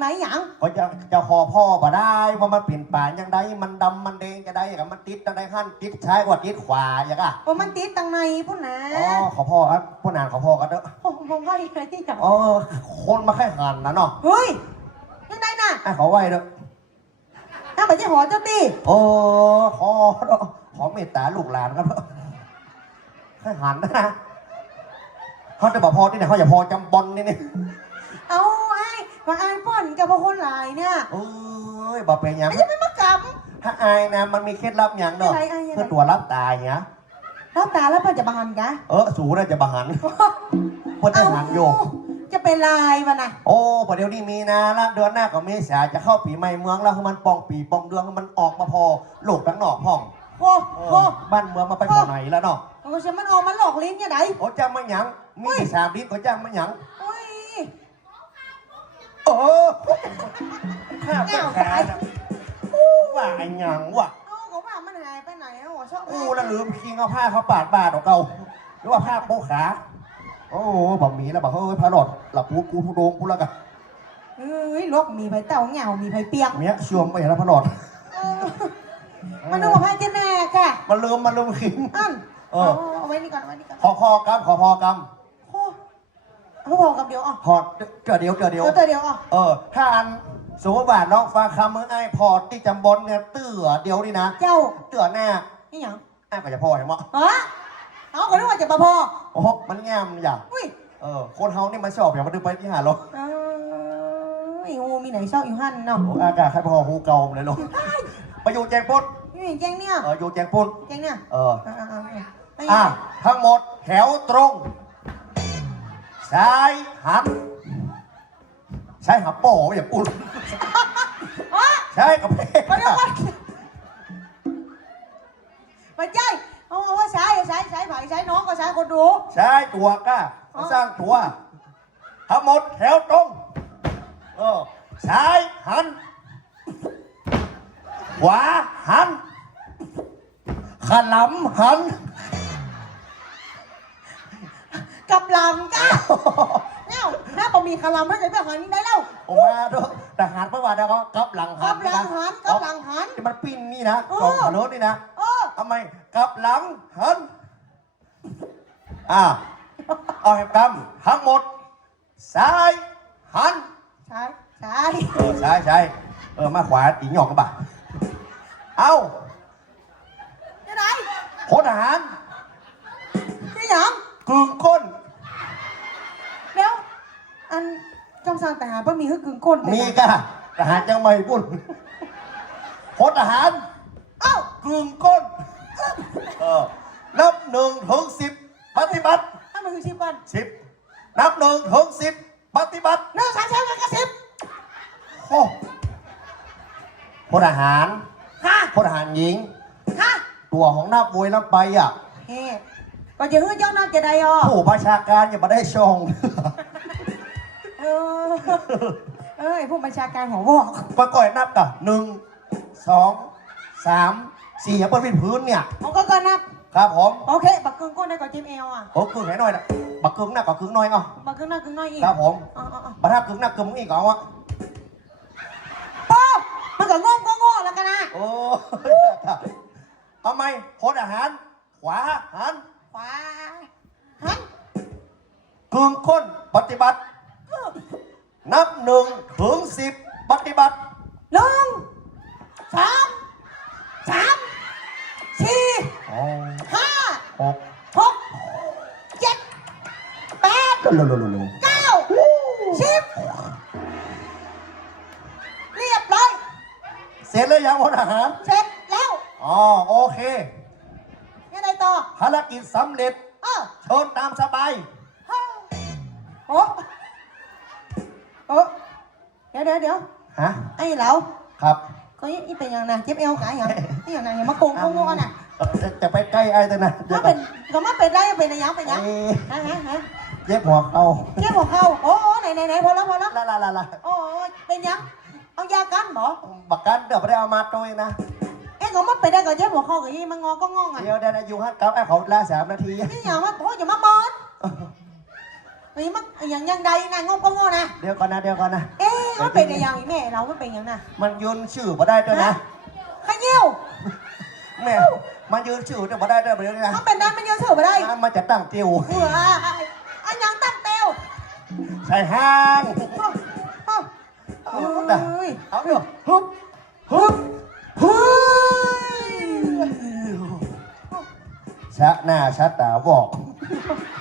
ไหนหยังเขาจะจะขอพ่อบ่ได้ว่ามันเปลี่ยนป่านยังไงมันดำมันแดงจะได้กับมันติดจังไดขั้นติดซ้ายกว่าติดขวาอย่างอะโอ้มันติดตังในพุ่นนะอ๋อขอพ่อครับผู้นานขอพ่อกันเด้อโอ้ผมว่าอะไรที่หยังอ๋อคนมาแค่หันนะเนาะเฮ้ยยังไงน่ะไอ้ขอไหวเด้อถ้าไปที่หอเจ้าตีโอ้ขอเด้อขอเมตตาลูกหลานครับเด้อแค่หันนะเขาจะบอกพ่อที่ไหนเขาอย่าพอจำบอลนี่นี่เอา ไอ้มาอ่านป้อนกับพวกคนหลายเนี่ยเอ้ยบอกเป็นหยัง ไม่ใช่ไม่มากถ้าอายนะมันมีเคล็ดลับอย่างเนาะอะไรอะไรอะไร เพื่อตัวรับตายเนี้ยำรับตาแล้วเพื่อนจะบานกะเออสูน่าจะบาหันเพื่อจะหันโยก จะเป็นลายมันนะโอ้ประเดี๋ยวนี้มีนาละเดือนหน้าก็เมษาจะเข้าปีใหม่เมืองแล้วให้มันปองปีปองเดือนให้มันออกมาพอโลกทั้งนอกห้องโอ้เอโหอบ้านเมืองมาไปพอไหนแล้วเนาะโอ้ฉันมันออกมาหลอกลิ้นยังไง โอ้จ้างมันหยังมีสามดิษก็จ้างมันหยัง โอ้ยเออข้าเป็นแขนอะว่าไอ้หยังวะเอาก็ว่ามันหายไปไหนอะหัวชอบอู้แล้วลืมคิงเอาผ้าเขาปาดบาดของเราหรือว่าผ้าโป๊ขา โอ้บอกหมีแล้วบอกเฮ้ยพระหลอดหลับพูกูทุดงกูแล้วกันเอ้ยลวกมีไผ่เต่าเหงามีไผ่เปียกเมียชวมไปแล้วพระหลอด เออมันนึกว่าไผ่เจแน่ค่ะมันลืมมันลืมคิงอันเออ เอาไว้นี่ก่อนเอาไว้นี่ก่อน ขอพอกรรมขอพอกรรมโอ้ เขาบอกกับเดี๋ยวอะพอเจอเดียวเจอเดียว เดี๋ยวเดี๋ยวอะ เออถ้าอันสมมติว่าน้องฟังคำมือไอ้พอที่จำบนเนี่ยเตื้อเดียวนี่นะ เจ้าเตื้อหน้านี่หยังไอ้ก็จะพอเห็นมั้ยฮะเอาก็นึกว่าจะมาพอโอ้โหมันแง่มอย่างอุ้ยเออคนเฮานี่มันชอบอย่างมันดึงไปที่หาเราเออไอ้งูมีไหนชอบอยู่หั่นเนาะโอ้อากาศใครพอหูเก่าเลยลูกไปอยู่แจงปุ้นนี่แจงเนี่ยเอออยู่แจงปุ้นแจงเนี่ยเออ อ่าอ่าอ่าอะทั้งหมดแถวตรง ซ้ายหันใช้หับโป้อย่าปุ้นอะใช่กับเพมาดูว่ามาใจเอาเอาว่าใช้ใช้ใช้ไผ่ใช้น้องก็ใช้คนดู ใช้ตัวก้าเขาสร้างตัวทั้งหมดแถวตรงเออซ้ายหัน ขวาหันขลำหัน กับหลังก้าเนี่ยถ้าผมมีคารามไม่ใช่แบบนี้ได้แล้วออกมาด้วยทหารเมื่อวานแล้วก็กลับหลังหักันบหลังหันกับหลังหันที่มันปิ้นนี่นะเออกองขนรถนี่นะเออทำไมกลับหลังหันอ่าเอาให้กำทั้งหมดซ้ายหันใช่ใช่เออซ้ายใช่เออมาขวาตีหยอกกันบ่าเอายังไงพลทหาร จำสั่งแต่หาบะหมี่คือกึ่งก้นมีกะทหารจังไม่ปุ่นพลทหารเอ้ากึ่งก้นเออนับหนึ่งถึงสิบปฏิบัติให้มันคือชิปก่อนสิบนับหนึ่งถึงสิบปฏิบัติหนึ่งสามสามกระสิบโอ้พลทหารค่ะพลทหารหญิงค่ะตัวของนับมวยลำไปอะเฮ้ก็จะเฮือเจ้าน้ำจะได้อะผู้ประชาการอย่ามาได้ชง เออ เอ้ยผู้บัญชาการหัววอกประก่อยนับกับหนึ่งสองสามสี่อย่าเปิดวินพื้นเนี่ยเอาก็ก่อนนะครับผมโอเค บักกึ่งก้นได้ก่อนจิ้มเอวอะ โอ้กึ่งให้หน่อยนะบักกึ่งหน้ากับกึ่งน้อยเอาบักกึ่งหน้ากึ่งน้อยอีกครับผมอ๋ออ๋ออ๋อบักถ้ากึ่งหน้ากึ่งอีกเอาอะโป้มันก็โง่โง่โง่แล้วกันนะโอ้ทำไมพลทหาร ขวาหันขวาหันกึ่งก้นปฏิบัติ นับหนึ่งถึงสิบปฏิบัติหนึ่งสองสามสี่อ๋อห้าหกหกเจ็ดแปดเร็วเร็วเร็วเร็วเก้าสิบเรียบร้อยเสร็จแล้วยังพลทหารเสร็จแล้วอ๋อโอเคยังไงต่อภารกิจสำเร็จเออเชิญตามสบายโอ้ โอ้เดี๋ยวเดี๋ยวเดี๋ยวฮะ ไอ้เหลาครับก็ยี่เป็นอย่างน่ะเจ็บเอวขาอย่างนี่อย่างน่ะอย่ามาโกงโกงโกงน่ะเอ่อจะจะไปใกล้ไอ้ตัวนะเดี๋ยถ้าวก่เป็อนนก็มาเป็นไรเป็นอะไรยังเป็นยังเอ้ยฮะฮะฮะเย็บหัวเขาเจ็บหัวเข่าโอ้โอ้ไหนไหนไหนพอแล้วพอแล้วละละละละโอ้เป็นยังเอายากันหมอบักกันเดี๋ยวไม่ได้เอามาตัวเองนะ เอ้งก็มาเป็นได้ก็เจ็บหัวเข่ากับยี่มันงอก็งองอะเดี๋ยวเดี๋ยวนะอยู่ฮัทกับไอ้เขาละสามนาที นี่อย่างว่าโอ้อย่ามาม อนนี่มันอย่างยังใดนะงงก็งอนะเดี๋ยวก่อนนะเดี๋ยวก่อนนะเอ๊ะมันเป็นอย่างอีแม่เรามันเป็นอย่างน่ะมันยืนชื่อมาได้ด้วยนะขยิ้วแม่มันยืนชื่อจะมาได้ด้วยเดี๋ยวนี้นะถ้าเป็นนั้นมันยังเสือมาได้มันจะตั้งติวเหืออันยังตั้งเต้วใส่ห้างเฮ้ยเอาเดี๋ยวฮึบฮึบฮึบชะหน้าชะตาบอกเอา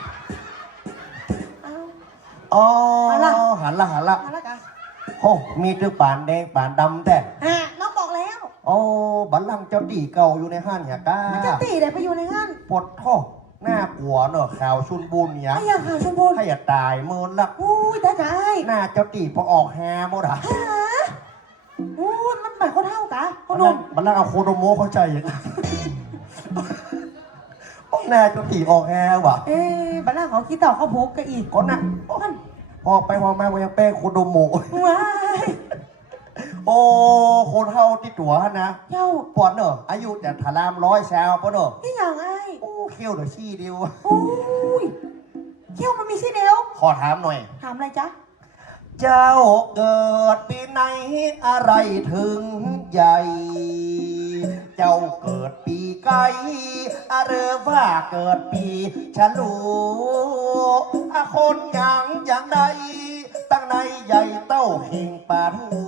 อ๋อหันละ หันละหันละมาแล้วกันโอ้มีตึกป่านแดงป่านดำแต่ฮะน้องบอกแล้วโอ้บัลลังก์เจ้าดีเก่าอยู่ในห้างอย่าก้ามันจะตีเลยไปอยู่ในห้างปวดท้อหน้ากลัวเนอะข่าวชุนบุญเนี่ยไอ้ยังหาชมพูให้อย่าตายมือละอุ้ยตาจ๋าไอ้หน้าเจ้าตีพอออกแฮหมดอะฮะอุ้ยมันหมายคนเท่ากะคนบัลนลัมงก์บัลลังก์เอาโคโดโมเข้าใจอย่างนั้น หน้าเจ้าตีออกแฮว่ะ เอ๊ะบ้านหน้าของคิดต่อเขาพุกกันอีกก็นะมันพอไปพอมาวันยังเป้โคโดโมว้ายโอ้คนเท่าที่ตัวฮะนะเจ้าปอนเนอะอายุแต่ถารามร้อยแซวปอนเนอะนี่อย่างไอ้โอ้เขี้ยวเดี๋ยวชี้เดียวอุ้ยเขี้ยวมันมีชื่อเดียวขอถามหน่อย ถามอะไรจ๊ะ เจ้าเกิดปีไหนอะไรถึงใหญ่ เจ้าเกิดปีไก่หรือว่าเกิดปีฉลูอะคนหยังอย่างใดตั้งในใหญ่เต้าเข่งปาทู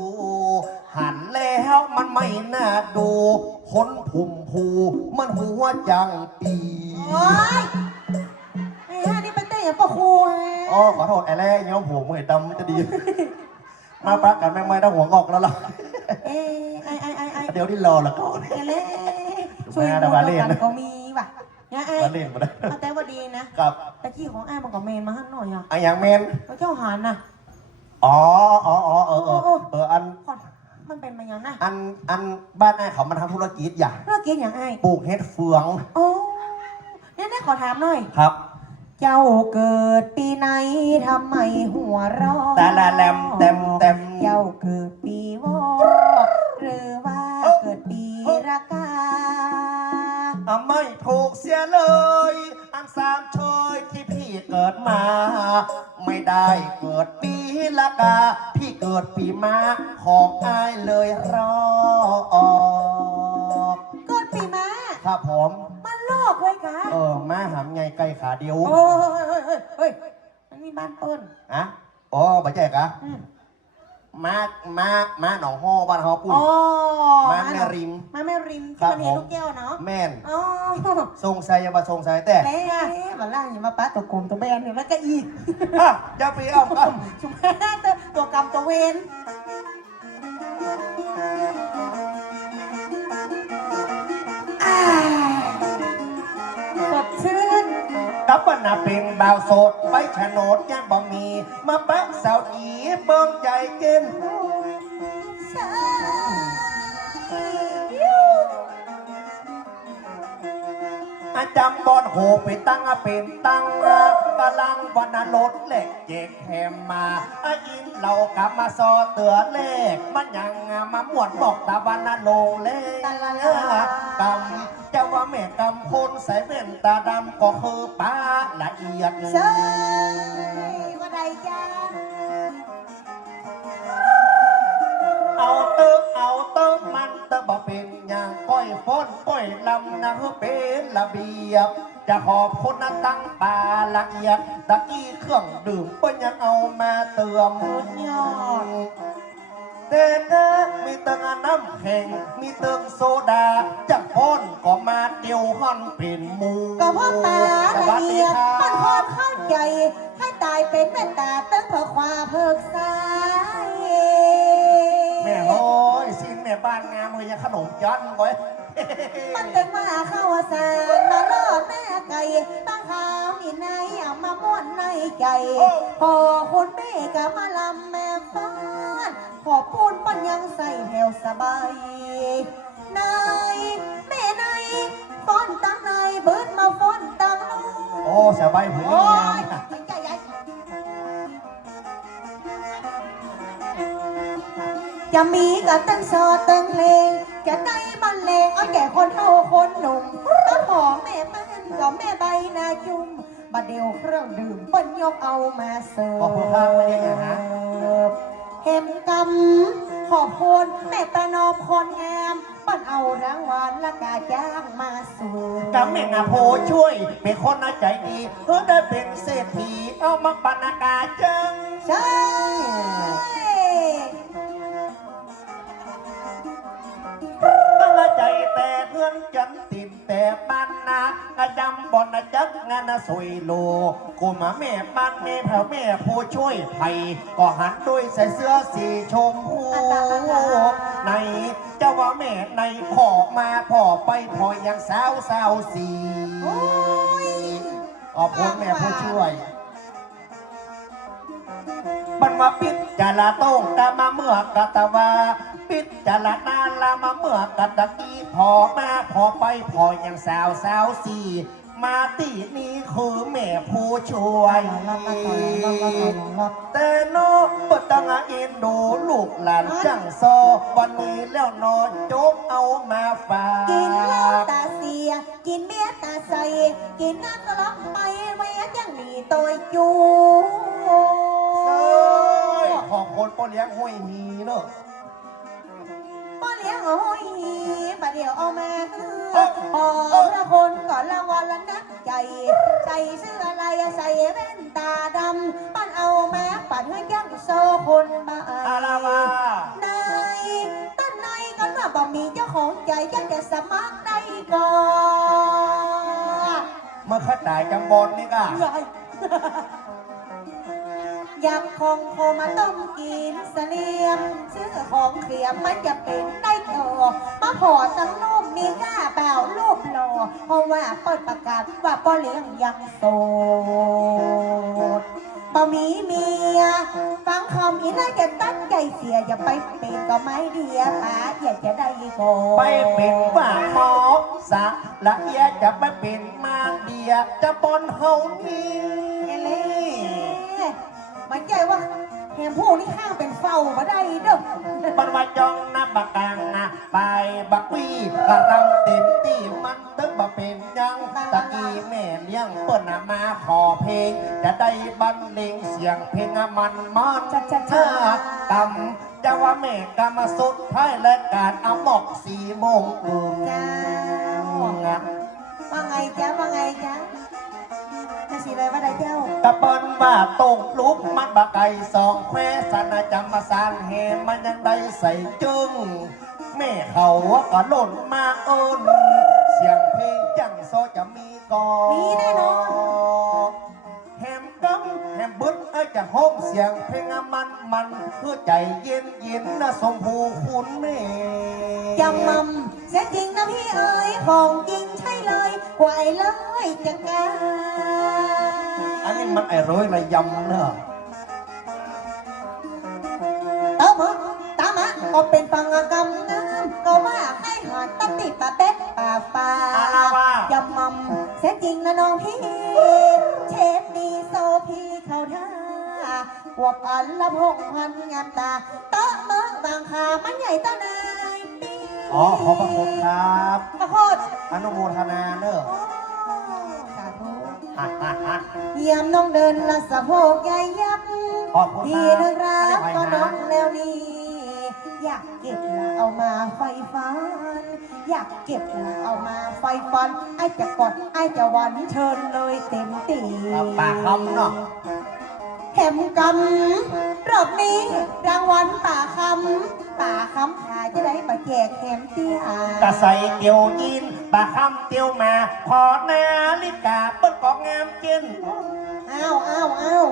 หันแล้วมันไม่น่าดูคนผุ่มผูมันหัวจังปีโอ้ยไอ้ห่านี่เป็นเต้อย่างปะครูฮะอ๋อขอโทษไอ้แร่ย้อมผมเห็นดำมันจะดี มาปักกันแม่งไม่ต้องหัวงอกแล้วล่ะ เอ้ไอ้ไอ้ไอ้ไอ้เดี๋ยวที่รอแล้วก่อนเอเล่ช่วยมาดูแต่ว่าเล่นกันก็มีว่ะเนี่ยไอ้มาเล่นมาได้เอาแต่ว่าดีนะ กับตะกี้ของไอ้มันก็เมนมาให้หน่อยอะไอ้ยังเมนแล้วเจ้าหานน่ะ อ๋ออ๋ออ๋อเออเออเอออัน ก่อนมันเป็นมาอย่างน่ะอัน อันบ้านไอ้เขามันทำธุรกิจอย่างเลิกกินอย่างไอ้ปลูกเห็ดเฟือง โอ้เนี่ยนี่ขอถามหน่อย ครับ เจ้าเกิดปีไหนทำไมหัวเร้อนแต่ละแลมเต็มเต็มเจ้าเกิดปีวอกหรือว่าเกิดปีรากาอะไม่ถูกเสียเลย อันสามเชยที่พี่เกิดมา ไม่ได้เกิดปีละกา พี่เกิดปีม้าของอ้ายเลยรอออกเกิดปีม้าครับผม มันลอกเลยกะเออม้าหำไงไก่ขาเดียวโอ้ยเฮ้ยเฮ้ยเฮ้ยมันมีบ้านเปิ้ลอะอ๋อบ่ใช่กะอืม ม้าม้าม้าหนองฮอบ้านเฮาปุ่น อ๋อมาแม่ริมมาแม่ริมครัที่บมันเห็นผม ลูกแก้วเนาะแม่นอ๋อทรงใส่อยามาทรงใส่แต่แม่อะมาล่างอย่ามาป้าตัวกลมตัวแบนเนี่ยแล้วก็อีกอะอย่าไปเอาเอาชุมแม่ตัวตัวกรรมตัวเวน กับปนาเป็นบ่าวโสดไปโฉนดยังบ่มี มาปักสาวอีเบิ่งใจเกินสาอาจำบอนโหไปตั้งอาเป็นตั้งกำลังวันรถเหล็กเจกแฮมมาอาอินเรากลับมาซอเตือเลข มันยังมาหมวดบอกตะวันนโลงเลขกำเจ้าว่าแม่กำคนใส่แว่นตาดำก็คือป้าละเอียดเซ้ยว่าไรจ้าเอาเติมเอาเติมมันเติมบ่เป็นอย่างก้อยฟ้อนก้อยลำนะเป็นระเบียบ จะขอบคนนั้นตั้งปลาละเอียดตะกี้เครื่องดื่มเปิ้นยังเอามาเติมสุดยอด เต้นนะมีเติงน้ำแข็ง มีเติงโซดาจากพ้นก็มาเดียวห่อนเป็นหมูก็พ่อตาสละวัสเอีดียดคมันพรัอบเข้าใจให้ตายเป็นแม่ตาตั้งเพื่อความเพิกษายแม่โอ้ยสิ้นแม่บ้านงามเลยยังขนมยันไว้ มันตึงมาเข้าสารมาล่อแม่ไก่ตั้งขาวนี่นายเอามาม้วนในใจพอคนแม่ก็มาลำแม่ฟ้านขอปูนปันยังใส่แถวสบายนายแม่นายฟ้อนตั้งนายเบิดมาฟ้อนตั้งนู้นโอ้สบายผืนโอ้งามยจิตใจใหญ่จะมีกับตั้งซอตั้งเลงจะได้บรร เลงเอาแก่คนเท่าคนหนุ่มต้นหอมแม่บ้านกับแม่ใบนาจุ่มบัดเดียวเครื่องดื่มเปิ้นยกเอามาเสิร์ฟขอบคุณครับไม่ได้อย่างนะแเห็มกำขอบคุณแม่ประนอมคนงามปั้นเอารางวัลและกาจ้างมาสู่กำแม่งอาโพช่วย เป็นคนน่าใจดีเพื่อได้เป็นเศรษฐีเอามาปนากาจัง ใช่ อนจันติมแต่บ้านนากระจำบอนะจักงานนะสวยโลกูมาแม่บ้านแม่แผ่วแม่ผู้ช่วยไผ่ก็หันด้วยใส่เสื้อสีชมพูในเจ้าว่าแม่ในพ่อมาพ่อไปพ่อยังสาวสาวสีขอบคุณแม่ผู้ช่วยมันมาปิดจาลาโต้งกามาเมื่อกะตะวา ปิดจาลานาลามาเมื่อกะตะกี้พอมาพอไปพอยังสาวสาวสี่มาตีนี้คือแม่ผู้ช่วยแต่โนบตังอินดูลูกหลานจังโซวันนี้แล้วนอนโจ๊กเอามาฝากกินเหล้าตาเสีย กินเบียร์ตาใสกินน้ำกระลอกไปไว้ยังมีตัวจูเอ้ยขอบคนพ่อเลี้ยงห้วยฮีเนอะป้าเลี้ยง โอ้ยประเดี๋ยวเอามาพอพระคนก่อนละวันละนักใจ ใส่เสื้อลายใส่แว่นตาดำปั้นเอาแม้ปัดให้ยังโซคนมาอาลาวาในต้นในกันว่าบ่มีเจ้าของใจยังจะสมัครได้ก่อนเมื่อขัดตายจังบอลนี่ก็อยากคงโคมาต้มกินเสลียมซื้อของเขียมมันจะเป็นได้ ต่อมาพอตั้งรูปมีก้าเปล่ารูปหล่อเพราะว่าเปิดประกาศว่าป้อเลี้ยงยังโสดบ่มีเมียฟังคำอีน่าจะตั้งใจเสียอย่าไปเป็นก็ไม่เดียป้าอยากจะได้ก่อนไปเป็นว่าหมอสะละเอียดจะไปเป็นมาเดียจะบอลเฮานี่เอเล่มันใจว่า แหมผู้นี่ห้างเป็นเฝ้ามาได้เด้อบันว่าจองนะบักกังนะไปบักวีกะรำเต็มที่มันตึกบ่เป็นยังตะกี้แม่เลี้ยงเปิ้นน่ะมาขอเพลง จะได้บรรเลงเสียงเพลงอะมันมันชัดชัดเธอกำจะว่าแม่กำมาสุดท้ายและการเอาหมอกสี่โมงอึงจ้างะว่าไงจ๊ะว่าไงจ๊ะจะ สีอะไรว่าได้เจ้าตะเปิ้นว่าตกลุกมันบะไก่สองแควสันน่ะจำมาสานเฮมันยังได้ใส่จึงแม่เขาก็หล่นมาเอิญเสียงเพลงจังโซจะมีก่อนมีแน่นอนแฮมกังแฮมบึ้ดไอ้จะห้องเสียงเพลงอะมันมันเพื่อใจเย็นเย็นนะสมภูคุณแม่จำมั่มเสียจริงนะพี่เอ๋ยของจริงใช่เลยไหวเลยจังกา อันนี้มันไอ้ร้อยระยำเนอะเติมเหรอตามมาก็เป็นฟังกรรมงามก็ว่าให้หอดตะติดปะเป๊ะป่าป่าอาลาว่าจำมั่มเสียจริงนะน้องพี่ เชฟดีโซพี่เขาท่าพวกอันละพงพันงามตาโต๊ะเมื่อบางขามันใหญ่ตานายปีอ๋อขอบพระคุณครับ ขอโทษ อนุโมทนาเนอะ โอ้ เยี่ยมน้องเดินละสะโพกใหญ่ยับขอบคุณครับพี่นึกรักไม่ก็ได้ไปหาน้องแล้วนี่ อยากเก็บละเอามาไฟฟัน อยากเก็บละเอามาไฟฟัน ไอ้จะกดไอ้จะหวันเชิญเลยเต็มตีครับปากคำเนาะแหมกำรอบนี้รางวัลป่าคำป่าคำขายจะได้มาแจกแหมเตี้ยกะใส่เตียวยิน ปากคำเตียวมา ขอนาฬิกาเปิ้ลกองงามเจนอ้าวอ้าวอ้าว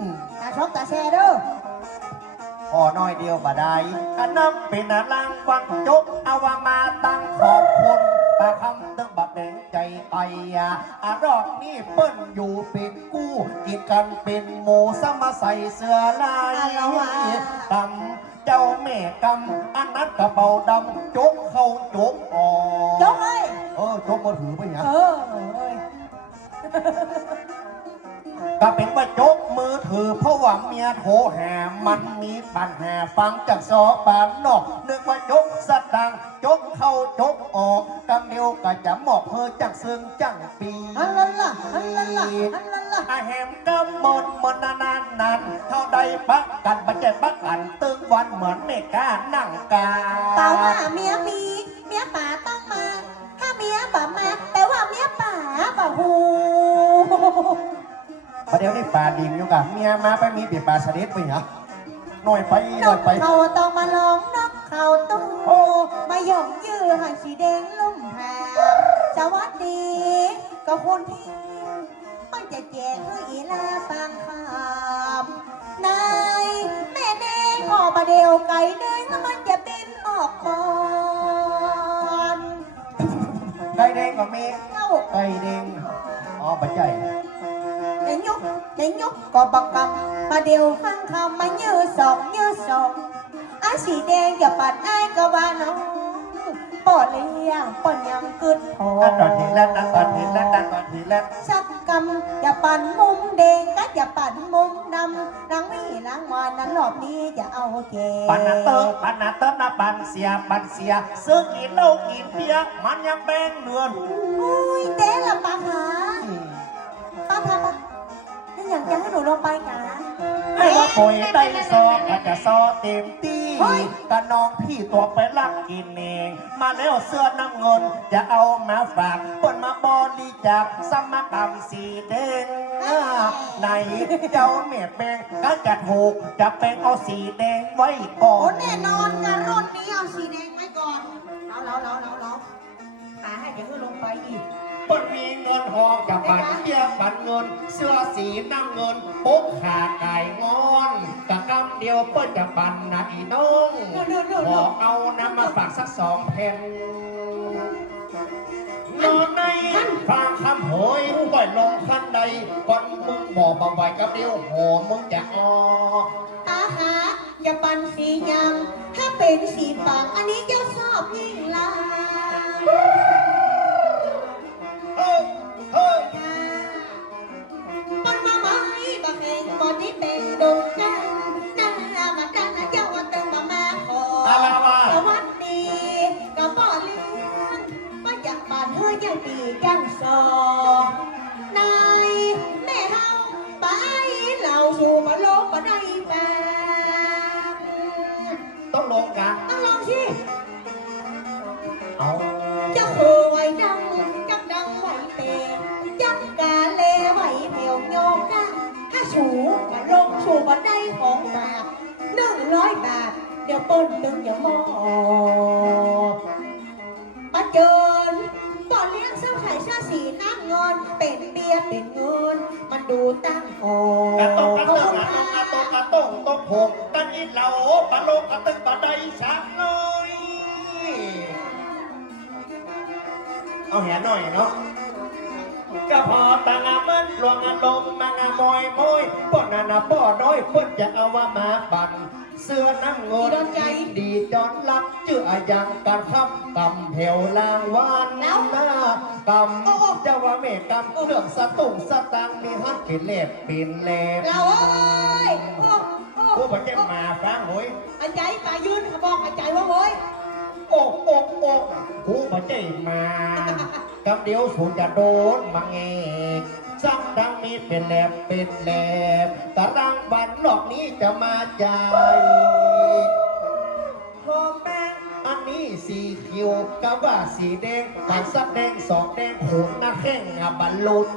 อืมตาช็อกตาแชร์เด้อพอน้อยเดียวบ่ได้อันนับเป็นอลังวังจกเอาว่ามาตั้งขอบคุณปากคำตึงบักแดงใจไปอะอารอบนี้เปิ้นอยู่เป็นกู้กินกันเป็นหมูสมาใส่เสื้อลายอะไรวะกำ เจ้าแม่กำอันนั้นกระเบาดำจกเข้าจกออกจกเลยเออจกมาถือไปหยังเออเอ้ย กก็เป็นว่ายกมือถือเพราะว่าเมียโทรหามันมีปัญหาฟังจากซอปานนอกนึกว่ายกสตังค์ยกเข้ายกออกกำเดียวก็จะหมอบเพอจังซึ่งจังปีอันละละอันละละอันละละอาแหมกำมนมนนานนานเท่าใดปักกันบัจเจปักกันตึงวันเหมือนเมกานั่งกาแต่ว่าเมียมีเมียป่าต้องมา ถ้าเมียบ่มาแปลว่า ประเดี๋ยวนี้ป่าดิมอยู่กับเมียมาไปมีเปียป่าเสด็จไปเหรอหน่อยไปนหน่อยกไป เขาต้องมาลองนกเขาตู้มาหยองยื้อให้สีแดงลุ่มหาสวัสดีกับคนที่มันจะแจกคืออีลาฟังคำนายแม่แดงหอประเดียวไก่แดงมันจะบินออกก่อนไก่แดงก็มีเอ้า ไก่แดงอ๋อบัจใจจะยุ กจะยุกก็บักกำประเดียวฟังคำมายื้อสองยื้อสองไอ้สีแดงอย่าปัดไอ้ก็ว่าน้องปอดเลี้ยงปอนยังกึดพอนั่นตอนทีแรกนั่นตอนทีแรกนั่นตอ อย่าปั่นมุมแดงก็อย่าปั่นมุมดำนางมีนางวานนั้นรอบนี้จะเอาเกปันนาเติมปันนาเติมนะปันเสียปันเสียซื้อกินเหล้ากินเบียร์มันยังแบ่งเงินอุ้ยเต้ละปาขาป้าค่ะป้านี่อยากจะให้หนูลงไปงานไม่ว่าป่วยได้ซองก็จะซอเต็มที่เฮ้ยก็น้องพี่ตัวไปลักกินเอง มาแล้วเสื้อน้ำเงิน จะเอามาฝากเปิดมาบริจาคสมกรรมสีแดงในเจ้าเมียแปงก็จะถูกจะเป็นเอาสีแดงไว้ก่อโอ้น แน่นอนการรุ่นนี้เอาสีแดงไว้ก่อนเอาแล้วแล้วแล้วแล้วหาให้เดี๋ยวให้ลงไปอีก เปิดมีเงินทองกับบัตรเบี้ยบัตรเงิน เสื้อสีน้ำเงินปุ๊กขาไก่งอนกะกำเดียวเปิ้ลจะบันนะอีน้องเดี๋ยวเดี๋ยวขเดี๋อยวเอาน้ำมาฝากสักสองแผ่นนอนในฟังคำโหยบ่อยลงขั้นใดก่อนมึงบอกบ่อยกับเดียวโหมึงจะออกอาหารอย่าปั่นสียัง ถ้าเป็นสีปากอันนี้เจ้าชอบยิ่งลา เฮ้ เจินบ่อเลี้ยงเส้าไข่ชาสีน้ำเงินเป็นเบียร์เป็นเงินมันดูตั้งโอกระตกกระตกคุณกระค่ะตกกระตกตกหงตันอีเหล่าปะโลกกระตึกปะไดชักเลยเอาแหหน่อยเนาะ ก็พอตางามันหลวงอารมณ์มางามอยมอยป้อนานาป้อน้อยเพิ่นจะเอาว่ามาปั่นเสื้อน้ำเงินดีจอนรับเจือยังกันครับกำเพวลางวานหน้ากำเจ้าว่าเมกำเรื่องสตุ้งสตังมีฮักเป็นเล็บเป็นเล็บเราเอ้ยโอ้โอ้ผู้บัจเจมาฟังโหยอันใจปลายืนเขาบอกอันใจว่าโว้ยโอกอกอกผู้บัจเจมา กำเดียวสูจะโดนมาเองกสักดังมีเป็นแหลบเป็นแหลบตารางวันหลอกนี้จะมาใจพอแป้งอันนี้สีเขียวกับว่าสีแดงกันสักแดงสองแดงโขนหน้าแข้งอะบอลลูน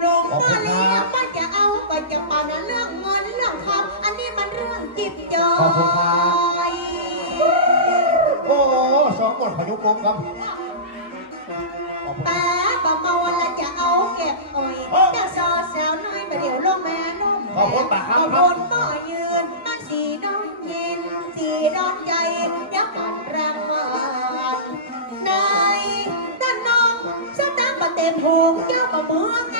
โรงป้าเลี้ยงป้าจะเอาป้าจะปานะเรื่องเงินเรื่องคำอันนี้มันเรื่องจิบจอยโอ้สองหมดพายุกลมครับ ขอบคุณตาปะเมาละจะเอาเก็บอ่อยจะซอสาวน้อยมาเดี๋ยวลงแม่นมขอบคุณปากครับ ขอบบคครับนป้อยืนมาสีน้องเย็นสีดอนใจยักษ์มันรางวัลนายด้านน้องสตางค์มาเต็มหงเจ้ามาเมืองง่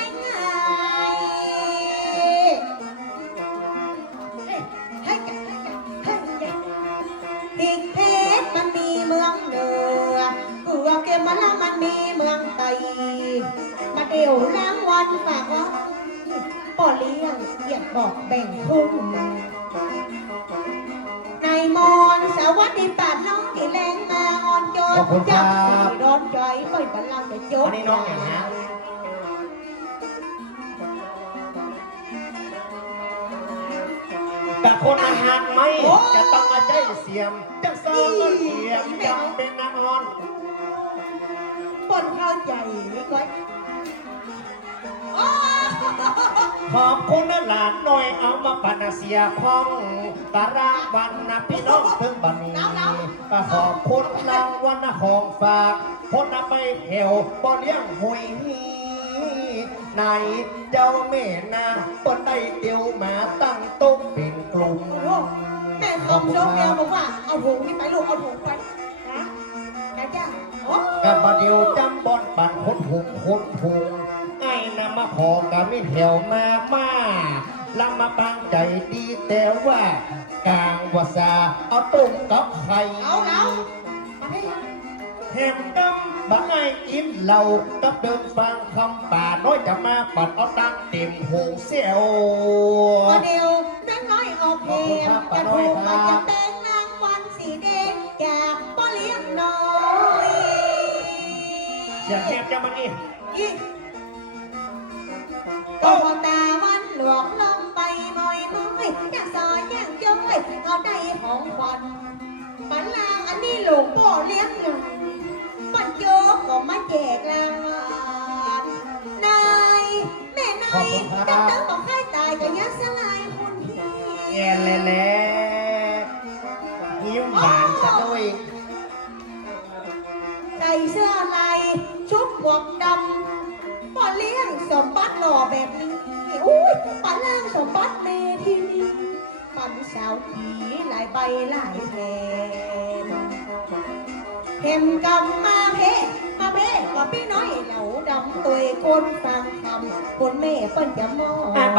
ายง่ ละมันมีเมืองไตมาเดียวรางวัลฝากว่าบอกแบ่งทุ่งนายมอนสวัสดีปาดน้องที่แรงมาอ่อนโยนขอบคุณครับจับ ร้อนใจค่อยกำลังจะโจอันนี้น้องอย่างนะแต่คนอาหารไม่จะต้องมาใจเสียมจังซองก็เสียมจำเป็นนางอ่อนปนเข้าใจไม่ค่อยโอ้ ขอบคุณนะหลานหน่อยเอามาปนาเสียพองตารางวันนะพี่น้องถึงบันนี้ก็ขอบคุณรางวัลนะของฝากคนนะไปเหี่ยวบ่เลี้ยงหวยในเจ้าแม่นาปนได้เตียวมาตั้งโต๊ะเป็นกลุ่มโหแม่คอมโดนแมวบอกว่าเอาถุงนี่ไปลูกเอาถุงไปนะนะจ้าโอ้กับบาเดียวจำบอนปันคนหุงคนหุงไอ้นำ มาขอกะไม่แถวมามาลำมาบางใจดีแต่ว่ากลางวาซาเอาต้มกับไข่เอาเอามาให้แถมกำบะไอ้กินเหล้ากับเดินฟังคำป่าน้อยจะมาปัดเอาตังเต็มหงเสียวก็เดียวนั่งน้อยออกเพลงจะถูกมาจะเป็นนางวันสีแดงจากพ่อเลี้ยงน้อยอย่าแคบจะมันนี่อีก ก็พอตาวันหลวงลงไปหน่อยน้อยอยากซอยอยากจ้อยเอาได้ของขวัญปันลางอันนี้หลวงพ่อเลี้ยงหนึ่งปันโยกก็มาแจกรางวัลนายแม่นายตั้งแต่บอกให้ตายก็ยัดสลายคุณพี่แย่แล่แแบบนี้อุ้ยป่าล่างสมบัติเมทีนี้ปันสาวผีหลายใบหลายแผนเห็นกำมาเพมาเพกับพี่น้อยเหล่าดำตัวคนฟังคำคนแม่เปิ้นจะมอง